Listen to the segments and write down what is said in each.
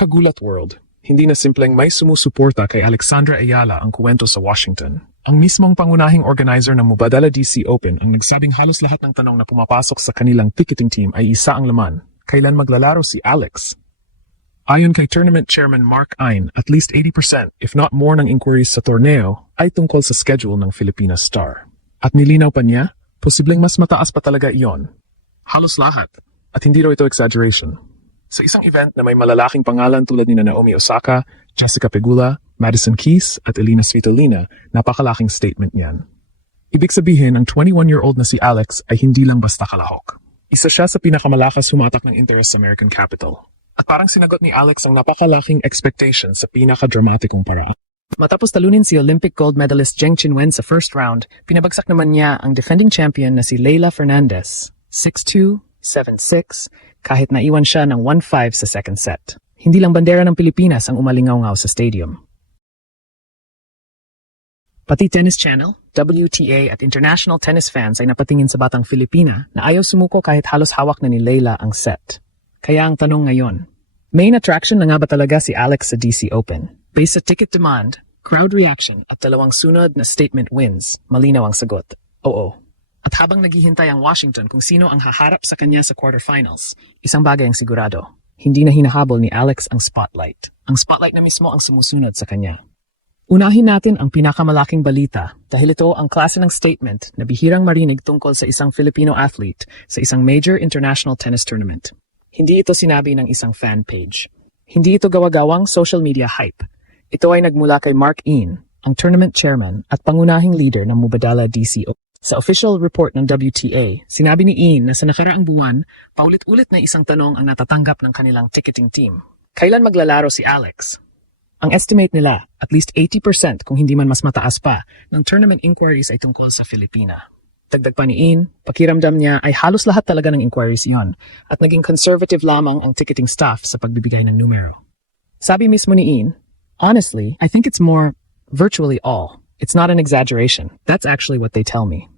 Kagulat World. Hindi na simpleng may sumusuporta kay Alexandra Ayala ang kuwento sa Washington. Ang mismong pangunahing organizer ng Mubadala DC Open ang nagsabing halos lahat ng tanong na pumapasok sa kanilang ticketing team ay isa ang laman. Kailan maglalaro si Alex? Ayon kay Tournament Chairman Mark Ain, at least 80% if not more ng inquiries sa torneo ay tungkol sa schedule ng Filipina star. At nilinaw pa niya, posibleng mas mataas pa talaga iyon. Halos lahat. At hindi raw ito exaggeration. Sa isang event na may malalaking pangalan tulad ni Naomi Osaka, Jessica Pegula, Madison Keys at Elina Svitolina, napakalaking statement niyan. Ibig sabihin, ang 21-year-old na si Alex ay hindi lang basta kalahok. Isa siya sa pinakamalakas humatak ng interest sa American capital. At parang sinagot ni Alex ang napakalaking expectation sa pinaka-dramatikong paraan. Matapos talunin si Olympic gold medalist Zheng Qinwen sa first round, pinabagsak naman niya ang defending champion na si Leylah Fernandez, 6-2, 7-6, kahit naiwan siya ng 1-5 sa second set. Hindi lang bandera ng Pilipinas ang umalingaw-ngaw sa stadium. Pati Tennis Channel, WTA at international tennis fans ay napatingin sa batang Filipina na ayaw sumuko kahit halos hawak na ni Leylah ang set. Kaya ang tanong ngayon, main attraction na nga ba talaga si Alex sa DC Open? Based sa ticket demand, crowd reaction at dalawang sunod na statement wins, malinaw ang sagot. Oo. At habang naghihintay ang Washington kung sino ang haharap sa kanya sa quarterfinals, isang bagay ang sigurado. Hindi na hinahabol ni Alex ang spotlight. Ang spotlight na mismo ang sumusunod sa kanya. Unahin natin ang pinakamalaking balita dahil ito ang klase ng statement na bihirang marinig tungkol sa isang Filipino athlete sa isang major international tennis tournament. Hindi ito sinabi ng isang fan page. Hindi ito gawa-gawang social media hype. Ito ay nagmula kay Mark Ain, ang tournament chairman at pangunahing leader ng Mubadala DCO. Sa official report ng WTA, sinabi ni Ain na sa nakaraang buwan, paulit-ulit na isang tanong ang natatanggap ng kanilang ticketing team. Kailan maglalaro si Alex? Ang estimate nila, at least 80% kung hindi man mas mataas pa, ng tournament inquiries ay tungkol sa Filipina. Dagdag pa ni Ain, pakiramdam niya ay halos lahat talaga ng inquiries iyon at naging conservative lamang ang ticketing staff sa pagbibigay ng numero. Sabi mismo ni Ain, honestly, I think it's more virtually all. It's not an exaggeration. That's actually what they tell me.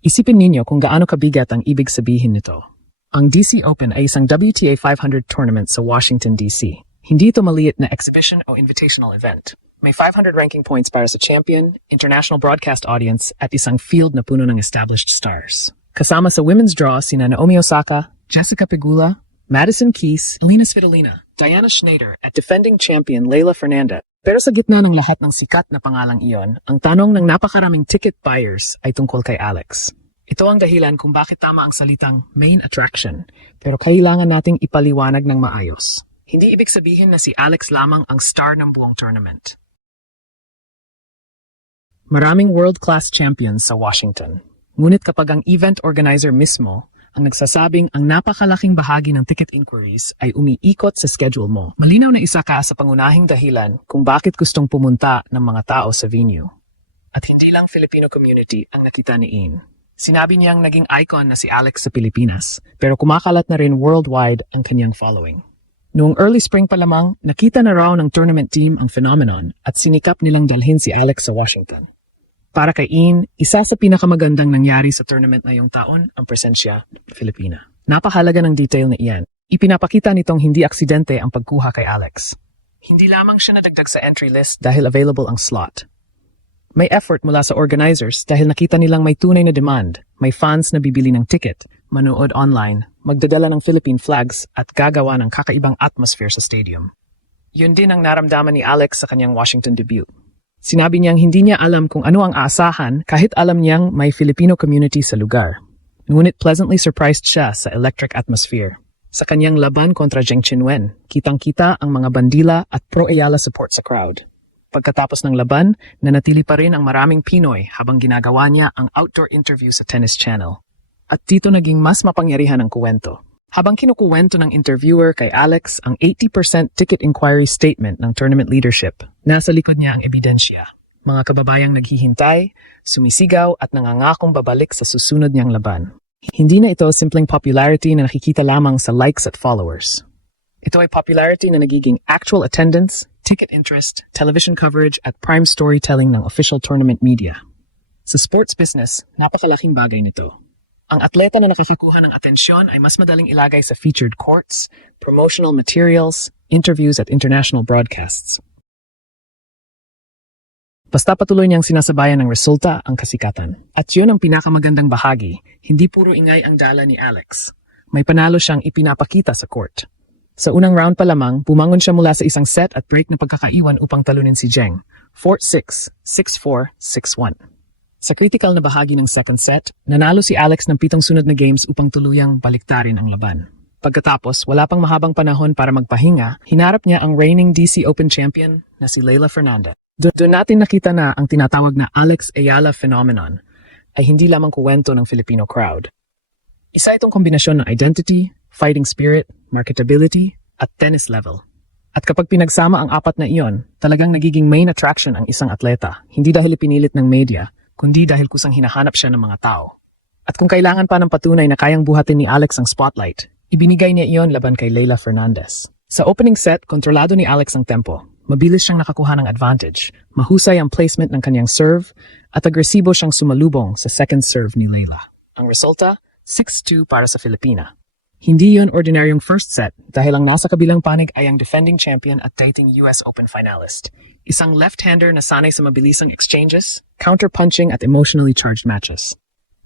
Isipin ninyo kung gaano kabigat ang ibig sabihin nito. Ang DC Open ay isang WTA 500 tournament sa Washington, D.C. Hindi ito maliit na exhibition o invitational event. May 500 ranking points para sa champion, international broadcast audience, at isang field na puno ng established stars. Kasama sa women's draw sina Naomi Osaka, Jessica Pegula, Madison Keys, Elina Svitolina, Diana Schneider, at defending champion Leylah Fernandez. Pero sa gitna ng lahat ng sikat na pangalang iyon, ang tanong ng napakaraming ticket buyers ay tungkol kay Alex. Ito ang dahilan kung bakit tama ang salitang main attraction, pero kailangan nating ipaliwanag ng maayos. Hindi ibig sabihin na si Alex lamang ang star ng buong tournament. Maraming world-class champions sa Washington. Ngunit kapag ang event organizer mismo ang nagsasabing ang napakalaking bahagi ng ticket inquiries ay umiikot sa schedule mo, malinaw na isa ka sa pangunahing dahilan kung bakit gustong pumunta ng mga tao sa venue. At hindi lang Filipino community ang nakita ni Ain. Sinabi niyang naging icon na si Alex sa Pilipinas, pero kumakalat na rin worldwide ang kanyang following. Noong early spring pa lamang, nakita na raw ng tournament team ang phenomenon at sinikap nilang dalhin si Alex sa Washington. Para kay Ain, isa sa pinakamagandang nangyari sa tournament ngayong taon ang presensya ng Filipina. Napakahalaga ng detail na iyan. Ipinapakita nitong hindi aksidente ang pagkuha kay Alex. Hindi lamang siya nadagdag sa entry list dahil available ang slot. May effort mula sa organizers dahil nakita nilang may tunay na demand, may fans na bibili ng ticket, manood online, magdadala ng Philippine flags at gagawa ng kakaibang atmosphere sa stadium. Yun din ang naramdaman ni Alex sa kanyang Washington debut. Sinabi niyang hindi niya alam kung ano ang aasahan kahit alam niyang may Filipino community sa lugar. Ngunit pleasantly surprised siya sa electric atmosphere. Sa kanyang laban kontra Zheng Qinwen, kitang-kita ang mga bandila at pro-Ayala support sa crowd. Pagkatapos ng laban, nanatili pa rin ang maraming Pinoy habang ginagawa niya ang outdoor interview sa Tennis Channel. At dito naging mas mapangyarihan ang kuwento. Habang kinukuwento ng interviewer kay Alex ang 80% ticket inquiry statement ng tournament leadership, nasa likod niya ang ebidensya. Mga kababayang naghihintay, sumisigaw at nangangakong babalik sa susunod niyang laban. Hindi na ito simpleng popularity na nakikita lamang sa likes at followers. Ito ay popularity na nagiging actual attendance, ticket interest, television coverage at prime storytelling ng official tournament media. Sa sports business, napakalaking bagay nito. Ang atleta na nakakakuha ng atensyon ay mas madaling ilagay sa featured courts, promotional materials, interviews at international broadcasts. Basta patuloy niyang sinasabayan ng resulta ang kasikatan. At yun ang pinakamagandang bahagi, hindi puro ingay ang dala ni Alex. May panalo siyang ipinapakita sa court. Sa unang round pa lamang, bumangon siya mula sa isang set at break na pagkakaiwan upang talunin si Zheng. 4-6, 6-4, 6-1. Sa critical na bahagi ng second set, nanalo si Alex ng 7 sunod na games upang tuluyang baliktarin ang laban. Pagkatapos, wala pang mahabang panahon para magpahinga, hinarap niya ang reigning DC Open champion na si Leylah Fernandez. Doon natin nakita na ang tinatawag na Alex Ayala phenomenon ay hindi lamang kuwento ng Filipino crowd. Isa itong kombinasyon ng identity, fighting spirit, marketability, at tennis level. At kapag pinagsama ang apat na iyon, talagang nagiging main attraction ang isang atleta, hindi dahil ipinilit ng media, kundi dahil kusang hinahanap siya ng mga tao. At kung kailangan pa ng patunay na kayang buhatin ni Alex ang spotlight, ibinigay niya iyon laban kay Leylah Fernandez. Sa opening set, kontrolado ni Alex ang tempo. Mabilis siyang nakakuha ng advantage, mahusay ang placement ng kanyang serve, at agresibo siyang sumalubong sa second serve ni Leylah. Ang resulta, 6-2 para sa Filipina. Hindi yon ordinaryong first set dahil ang nasa kabilang panig ay ang defending champion at dating US Open finalist. Isang left-hander na sanay sa mabilisang exchanges, counter-punching at emotionally charged matches.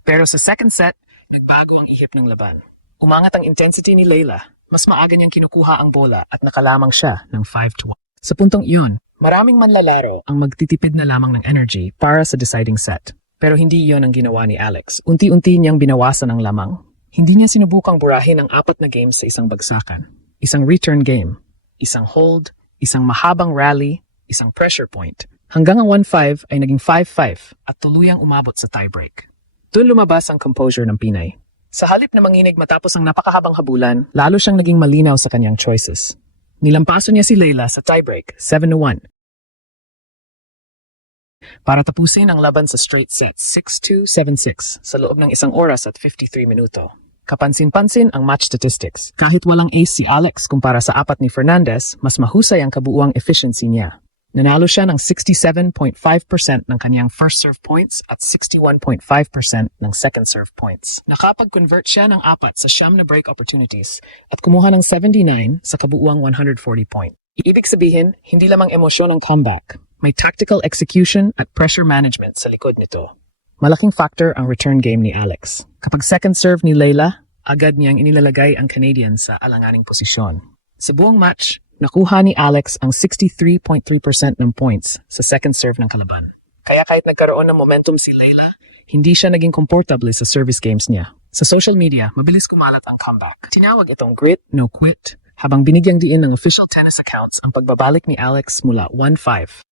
Pero sa second set, nagbago ang ihip ng laban. Umangat ang intensity ni Leylah, mas maaga niyang kinukuha ang bola at nakalamang siya ng 5-1. Sa puntong iyon, maraming manlalaro ang magtitipid na lamang ng energy para sa deciding set. Pero hindi iyon ang ginawa ni Alex. Unti-unti niyang binawasan ang lamang. Hindi niya sinubukang burahin ang 4 na games sa isang bagsakan. Isang return game, isang hold, isang mahabang rally, isang pressure point. Hanggang ang 1-5 ay naging 5-5 at tuluyang umabot sa tiebreak. Doon lumabas ang composure ng Pinay. Sa halip na manginig matapos ang napakahabang habulan, lalo siyang naging malinaw sa kanyang choices. Nilampaso niya si Leylah sa tiebreak, 7-1. Para tapusin ang laban sa straight set, 6-2, 7-6, sa loob ng 1 oras at 53 minuto. Kapansin-pansin ang match statistics. Kahit walang ace si Alex kumpara sa 4 ni Fernandez, mas mahusay ang kabuuang efficiency niya. Nanalo siya ng 67.5% ng kanyang first serve points at 61.5% ng second serve points. Nakapag-convert siya ng 4 sa 9 na break opportunities at kumuha ng 79 sa kabuuang 140 point. Ibig sabihin, hindi lamang emosyon ang comeback. May tactical execution at pressure management sa likod nito. Malaking factor ang return game ni Alex. Kapag second serve ni Leylah, agad niyang inilalagay ang Canadian sa alanganing posisyon. Sa buong match, nakuha ni Alex ang 63.3% ng points sa second serve ng kalaban. Kaya kahit nagkaroon ng momentum si Leylah, hindi siya naging komportable sa service games niya. Sa social media, mabilis kumalat ang comeback. Tinawag itong grit, no quit, habang binigyang diin ng official tennis accounts ang pagbabalik ni Alex mula 1-5